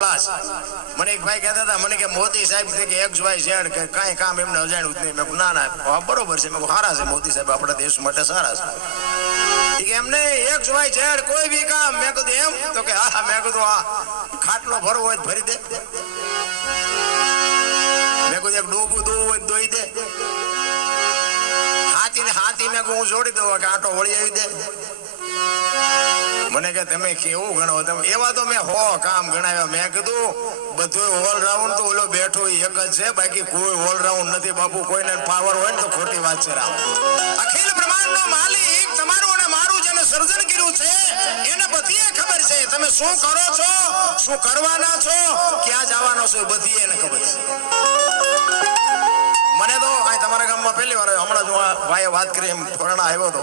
મને એક ભાઈ કહેતા હતા મને કે મોદી સાહેબ કે એક્સ વાય ઝેડ કે કાંઈ કામ એમને અજાણ્યું જ નહીં. મેં ના ના બરોબર છે, મેં સારા છે મોદી સાહેબ, આપણા દેશ માટે સારા છે. કે એમને એક્સ વાય ઝેડ કોઈ બી કામ. મેં કીધું એમ? તો કે હા. મેં કીધું આ ખાટલો ભરવો હોય ભરી દે. મેં કીધું એક ડોબું દોવું હોય દોઈ દે. હાથી મેં હું જોડી દઉં કે આટો વળી આવી દે. મને કે તમે કેવું ગણો તમે? એવા તો મેં કામ ગણાવ્યા. મેં કીધું બધું ઓલરાઉન્ડ તો ઓલો બેઠો એક જ છે, બાકી કોઈ ઓલરાઉન્ડ નથી બાપુ. કોઈને પાવર હોય ને તો ખોટી વાત છે. રામ અખિલ બ્રહ્માંડનો માલિક તમારું અને મારું જેને સર્જન કર્યું છે એને બધી ખબર છે. તમે શું કરો છો, શું કરવાના છો, ક્યાં જવાનો છો, બધી એને ખબર છે. મને તો તમારા ગામમાં પહેલી વાર હમણાં જો ભાઈએ વાત કરી એમ ફોરણા આવ્યો હતો.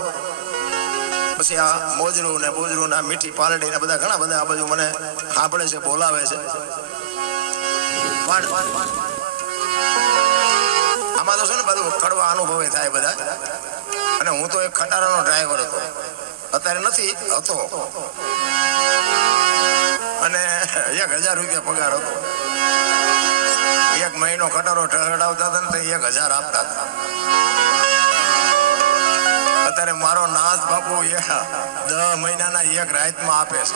પછી આ મોજરું ને બોજરું ને મીઠી પાલડી ને બધા ઘણા બધા આ બાજુ મને સાંભળે છે, બોલાવે છે. આમાં તો છે ને બધું કડવા અનુભવે થાય બધા. અને હું તો એક ખટારાનો ડ્રાઈવર હતો, અત્યારે નથી, હતો. અને 1000 રૂપિયા પગાર હતો. એક મહિનો ખટારો ઠહડાવતા હતા ને તો 1000 આપતા હતા. અત્યારે મારો નાથ બાપુ 10 મહિનાના એક રાતમાં આપે છે.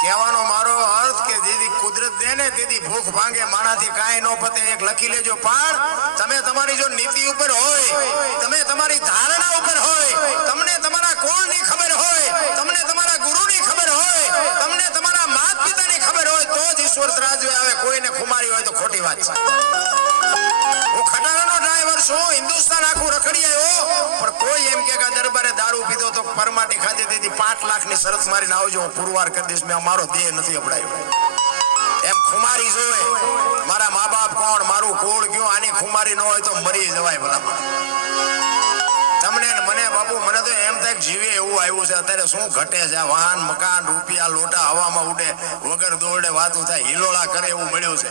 કહેવાનો મારો અર્થ કે જેથી કુદરત દે ને તેથી ભૂખ ભાંગે, માણાથી કાંઈ ન પતે. એક લખી લેજો. પણ તમે તમારી જો નીતિ ઉપર હોય, તમે તમારી ધારણા ઉપર હોય, તમને તમારા કોણની ખબર હોય, તમને તમારા ગુરુની ખબર હોય, તમને તમારા માતા પિતાની ખબર હોય તો જ ઈશ્વર ત્રાજવે આવે. કોઈને ખુમારી હોય તો ખોટી વાત છે. હું ખટારાનો ડ્રાઈવર છું, હિન્દુસ્તાન આખું રખડી આવ્યો, પણ કોઈ એમ કે દરબારે દારૂ પીધો તો પરમાટી ખાધી તેથી 5 લાખની શરત મારીને આવજો, હું પુરવાર કરી દઈશ. મેં મારો દેહ નથી અપડાયો. એમ ખુમારી જોવે મારા મા બાપ કોણ, મારું કુળ ક્યું. આની ખુમારી ન હોય તો મરી જવાય ભલા. તમને મને બાપુ મને તો એમ થાય જીવે એવું આવ્યું છે. અત્યારે શું ઘટે છે? વાહન મકાન રૂપિયા લોટા હવામાં ઉડે, વગર દોડે વાતું થાય, હિલોળા કરે એવું મળ્યું છે.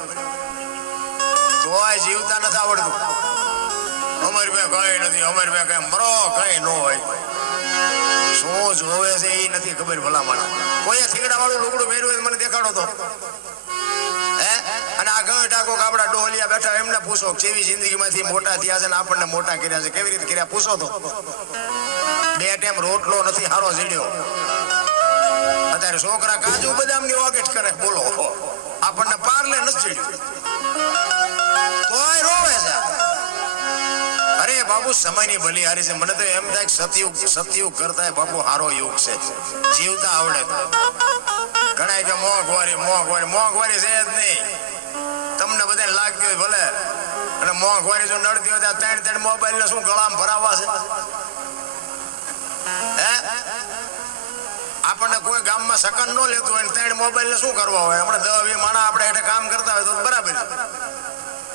તોય જીવતા નથી આવડતું. અમારી પાસે કઈ નથી, અમારી પાસે કઈ મરો કઈ ન હોય. શું જોવે છે એ નથી ખબર ભલામણ. કોઈ થીગડા વાળું લુગડું પહેર્યું મને દેખાડો તો. અને આ ગઢ ટાકો આપડા ડોલિયા બેઠા એમને પૂછો કેવી જિંદગીમાંથી મોટા થયા છે ને આપણને મોટા કર્યા છે, કેવી રીતે કર્યા પૂછો તો. 2 ટાઈમ રોટલો નથી હારો જડ્યો. અત્યારે છોકરા કાજુ બદામ ની ઓગેટ કરે, બોલો આપણને પાર્લે નથી જડ્યું તોય રોવે છે. અરે બાબુ સમયની ભલી હારી છે. મને તો એમ થાય સતયુગ કરતા બાપુ હારો યુગ છે. જીવતા આવડે. ઘણા કે મોંઘવારી છે જ નહીં. તમને બધાને લાગતી હોય ભલે, અને મોંઘવારી જો નડતી હોય તો 3 મોબાઈલ ને શું ગળામાં ભરાવવા છે? આપણને કોઈ ગામમાં સકન ન લેતું હોય 3 મોબાઈલ ને શું કરવા હોય? હમણાં 10-20 માણા આપણે એટલે કામ કરતા હોય તો બરાબર.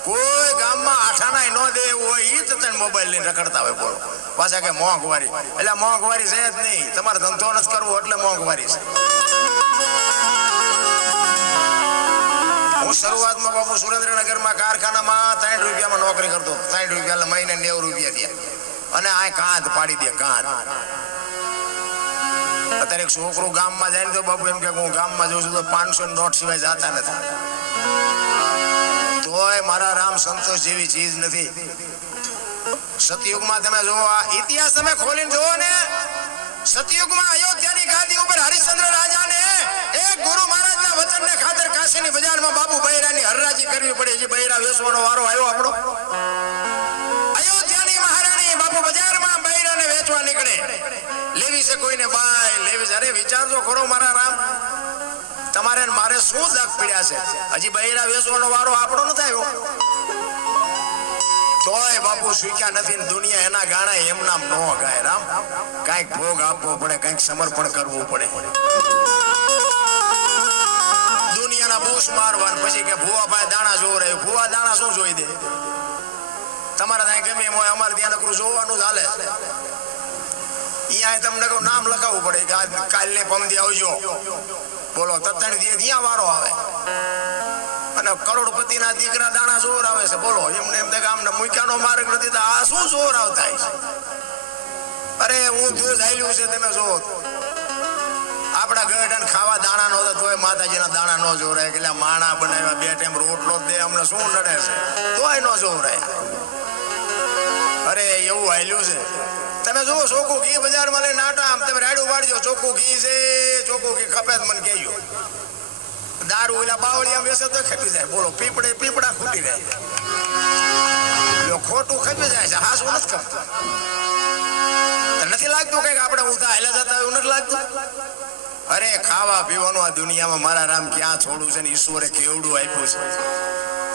કોઈ ગામમાં આઠાના ન દે એવું હોય એ જ 3 મોબાઈલ લઈને રખડતા હોય. બોલો પાછા કે મોંઘવારી. એટલે મોંઘવારી છે જ નહીં. તમારે ધંધો નથી કરવો એટલે મોંઘવારી છે. હું શરૂઆતમાં બાપુ સુરેન્દ્રનગરમાં કારખાનામાં 3 રૂપિયામાં નોકરી કરતો. 3 રૂપિયા મહિને 90 રૂપિયા થયા. અને આ કાંધ પાડી દે, કાંધ. અત્યારે એક છોકરું ગામમાં જાય ને તો બાપુ એમ કે હું ગામમાં જઉં છું તો 500 નોટ સિવાય જાતા નથી. તોય મારા રામ સંતોષ જેવી ચીજ નથી. સતયુગમાં તમે જોવો, આ ઇતિહાસ તમે ખોલીને જોવો ને, સતયુગમાં અયોધ્યાની ગાદી ઉપર હરિશ્ચંદ્ર રાજાને એક ગુરુ મહારાજના વચનને ખાતર કાશીની બજારમાં બાપુ બૈરાની હરરાજી કરવી પડે. જે બૈરા વેચવાનો વારો આવ્યો આપણો. અયોધ્યાની મહારાણી બાપુ બજારમાં બૈરાને વેચવા નીકળે. લેવી છે કોઈને બાય લેવી છે. અરે વિચારજો ખરો મારા રામ, તમારે મારે શું દખ પીડ્યા છે? હજી બૈરા વેચવાનો વારો આપણો નથી આવ્યો. તોય બાપુ સ્વીકાર નથી. દુનિયા એના ગાણા એમ નામ ન ગાય. રામ કઈક ભોગ આપવો પડે, કઈક સમર્પણ કરવું પડે. દુનિયાના બૂસ મારવા પછી કે ભુવા ભાઈ દાણા જોઈ રહ્યું. ભુવા દાણા શું જોઈ દે? તમારા ત્યાં ગમે એમ હોય, અમારે ત્યાં નકરું જોવાનું જ હાલે. અહીંયા તમને નામ લખાવવું પડે કે કાલને પમદી આવજો. બોલો તત્ણ દી ત્યાં વારો આવે. અને કરોડપતિના દીકરા દાણા જોર આવે છે. બોલો એમને એમ કે આમને મૂક્યાનો માર્ગ નથી તો આ શું જોર આવતા છે? અરે હું દૂધ આલ્યું છે તમે જોવો. આપણા ગઢ ખાવા દાણા નો તો માતાજીના દાણા નો જોરાય કે માણા બનાવ્યા 2 ટાઈમ રોટલો દે અમને શું નડે છે તોય નો જોરાય. અરે એવું હાલ્યું છે. તમે જુઓ ચોખ્ખું ઘી બજારમાં લઈને નાટા આમ તમે રાડું વાળજો ચોખ્ખું ઘી છે ચોખ્ખું ઘી ખપે મને કહેજો. દારૂ એલા બાવળિયા બેસે તો ખપી જાય. બોલો પીપળા ખૂટી જાય ખોટું ખપી જાય છે. હાસું નથી ખપતું. નથી લાગતું કઈક આપણે ઉધા હેલા જતા એવું નથી લાગતું. અરે ખાવા પીવાનું આ દુનિયામાં મારા રામ ક્યાં થોડું છે ને ઈશ્વરે કેવડું આપ્યું છે.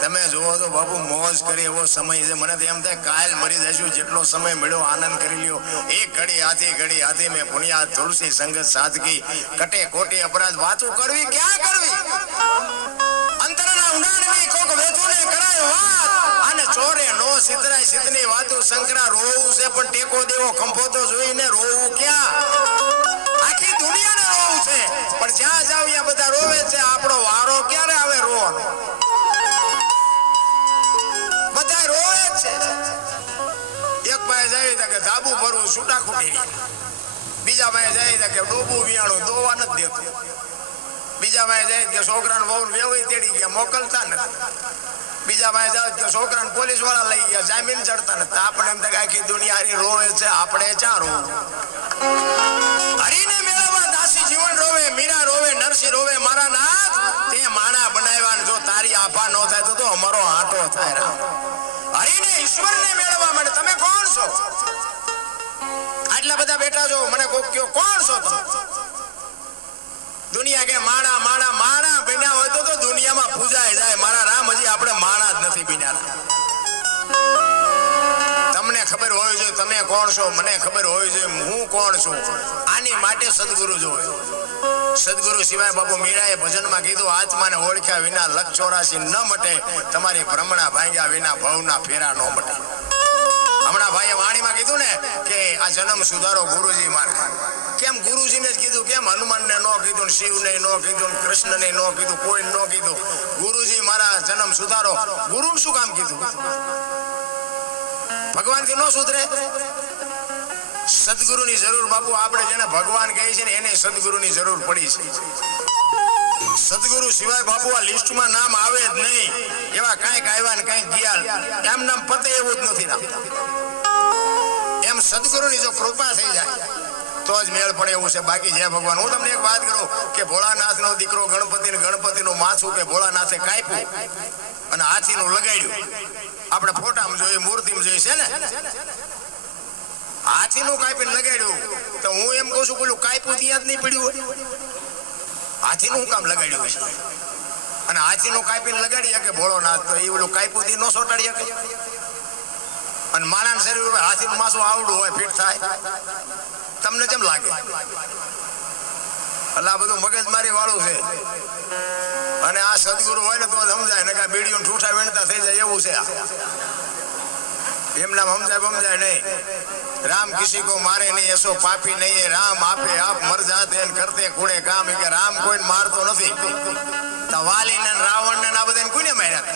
તમે જુઓ તો બાપુ મોજ કરી એવો સમય છે. મને તો એમ થાય કાલ મરી જશું. જેટલો સમય મળ્યો આનંદ કરી લ્યો. એક ઘડી હાથી મેં પુણ્યા તુલસી સંગત સાદગી કટે કોટી અપરાધ વાતો કરવી ક્યાં કરવી. અંતરના ઊંડાણની કોક વેતુને કરાય વાત અને ચોરે નો સિતરાય સિતની વાતો સંકરા રોવું છે પણ ટેકો દેવો ખંભો તો જોઈને રોવું ક્યાં. આખી દુનિયાને રોવું છે પણ જ્યાં જાવ ત્યાં બધા રોવે છે. આપણો વારો ક્યારે આવે રોવાનો. બધા રોવે છે. એક પાસે જાય કે ધાબુ ભરવું છૂટા ખૂટી, બીજા પાસે જાય કે ડોબું વિયાણું દોવા નથી દેતું, બીજા પાસે જાય કે છોકરાને બહુ વેવાઈ તેડી ગયા મોકલતા નથી, બીજા પાસે જાય કે છોકરાને પોલીસ વાળા લઈ ગયા જામીન ચડતા નથી. આપણે એમ થાય આખી દુનિયા રોવે છે આપણે ક્યાં રોવું. હરીને મેળવવા દાસી જીવન રોવે, મીરા રોવે, નરસિંહ રોવે મારા નાથ તે માણા બનાવ્યા. જો તારી આભા ન થાય તો અમારો આટો થાય. રામ હરીને ઈશ્વરને મેળવવા માટે તમે કોણ છો? આટલા બધા બેઠા છો મને કોક કયો કોણ છો તમે? દુનિયા કે માણા માણા માણા બન્યા હોય તો દુનિયામાં પૂજાય જાય. મારા રામ હજી આપણે માણા જ નથી બન્યા. તમને ખબર હોય છે તમે કોણ છો, મને ખબર હોય છે હું કોણ છું. આની માટે સદગુરુ જોવે. સદગુરુ સિવાય બાપુ મીરાએ ભજનમાં કીધું આત્માને ઓળખ્યા વિના લખ 84 ન મટે, તમારી ભ્રમણા ભાંગ્યા વિના ભવના ફેરા ન મટે. હમણાં ભાઈએ વાણીમાં કીધું ને કે આ જન્મ સુધારો ગુરુજી મારે. કેમ ગુરુજીને જ કીધું? કેમ હનુમાનને ન કીધું, શિવને ન કીધું, કૃષ્ણને ન કીધું, કોઈ ન કીધું? ગુરુજી મારા જન્મ સુધારો. ગુરુ શું કામ કીધું? ભગવાન થી ન સુધરે. સદગુરુની જરૂર બાપુ આપણે જેને ભગવાન કહે છે ને એને સદગુરુની જરૂર પડી છે. સદગુરુ સિવાય બાપુ આ લિસ્ટમાં નામ આવે જ નહીં. એવા કાંઈક આવ્યા ને કાંઈક ગયા એમ નામ પતે એવું જ નથી. એમ સદગુરુની જો કૃપા થઈ જાય તો જ મેળ પડે એવું છે. બાકી જય ભગવાન. હું તમને એક વાત કરું કે ભોળાનાથનો દીકરો ગણપતિનું માથું કે ભોળાનાથે કાપ્યું અને હાથીનું લગાડ્યું. આપણે ફોટામાં જોઈએ, મૂર્તિમાં જોઈએ છે ને, હાથીનું કાપીને લગાડ્યું. તો હું એમ કહું છું પેલું કાપ્યું ત્યાં જ નહીં પડ્યું હોય. હાથીનું કામ લગાડ્યું છે અને હાથીનું કાપીને લગાડી શકે ભોળોનાથ તો એ પેલું કાપ્યું થી ન સોટાડી શકે. અને માણસ શરીર ઉપર હાથીનું માસું આવડું હોય ફિટ થાય. તમને કેમ લાગે? એટલે આ બધું મગજમારી વાળું છે. અને આ સદગુરુ હોય ને તો સમજાય ને કે બીડીઓ ઠૂઠા વેણતા થઈ જાય એવું છે. એમના સમજાય નહીં. राम किसी को मारे नहीं ऐसो पापी नहीं है, राम आपे आप मर जाते हैं करते कूड़े काम है कि राम कोई मारतो નથી. તો વાલી ને રાવણ ને આ બધાને કોને માર્યા?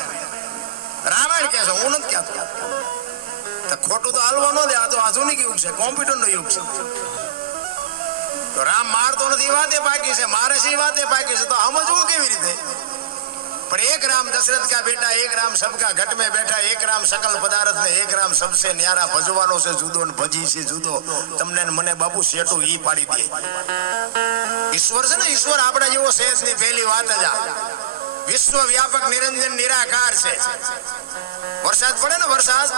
રામાયણ કહે છે, હું નથી કહેતો. તો ખોટું તો હાલવા ન દે. આ તો આધુનિક યુગ છે, કોમ્પ્યુટર નો યુગ છે. તો રામ મારતો નથી વાતે પાકી છે, મારે છે વાતે પાકી છે. તો સમજવું કેવી રીતે? पर एक राम दशरथ का बेटा, एक राम सबका घट में बैठा, एक राम सकल पदार्थ ने, एक राम सबसे न्यारा भजवानो से जुदो ने भजी से जुदो. तमने मने बापू सेटू ई पाड़ी दे. ईश्वर છે ને, ईश्वर આપડા જેવો શેષ ની પહેલી વાત જ આ. વિશ્વ વ્યાપક નિરંજન નિરાકાર છે. વરસાદ પડે ને, વરસાદ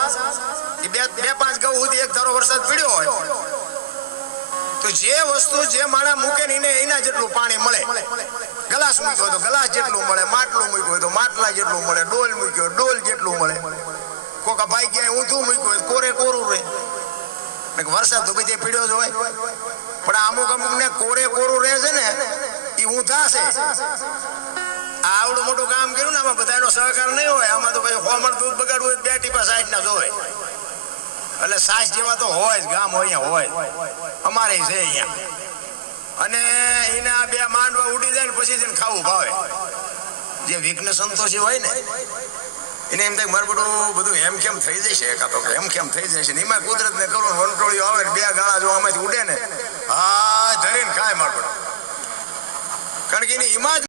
એ બે પાંચ ગૌ સુધી એક ધારો વરસાદ પડ્યો હોય તો જે વસ્તુ જે માણા મૂકે ને એના જેટલું પાણી મળે. ગલાસ મૂક્યો તો ગલાસ જેટલું મળે, માટલું મૂક્યો તો માટલા જેટલું મળે, ડોલ મૂક્યો ડોલ જેટલું મળે. કોકા ભાઈ ક્યાંય ઊંધું મૂક્યું હોય કોરે કોરું રહે. વરસાદ તો બધે પીડ્યો જ હોય પણ અમુક ને કોરે કોરું રહે છે ને એ ઊંધા છે. આવડું મોટું કામ કર્યું ને આમાં બધાનો સહકાર નહીં હોય. આમાં તો ભાઈ હોમર દૂધ બગાડવું હોય 2 ટીપા 60 ના જોવે. એટલે સાસ જેવા તો હોય જ, ગામ અહીંયા હોય અમારે છે અહીંયા. અને એના 2 માંડવા ઉડી જાય ને પછી જઈને ખાવું ભાવે. જે વિઘ્ન સંતોષી હોય ને એને એમ થાય મારું બધું એમ કેમ થઈ જશે, એકાતો એમ કેમ થઈ જશે. એમાં કુદરત ને કરો વંટોળીઓ આવે ને 2 ગાળા જો આમાંથી ઉડે ને હા ધરીને ખાય મારું. કારણ કે એની હિમાજ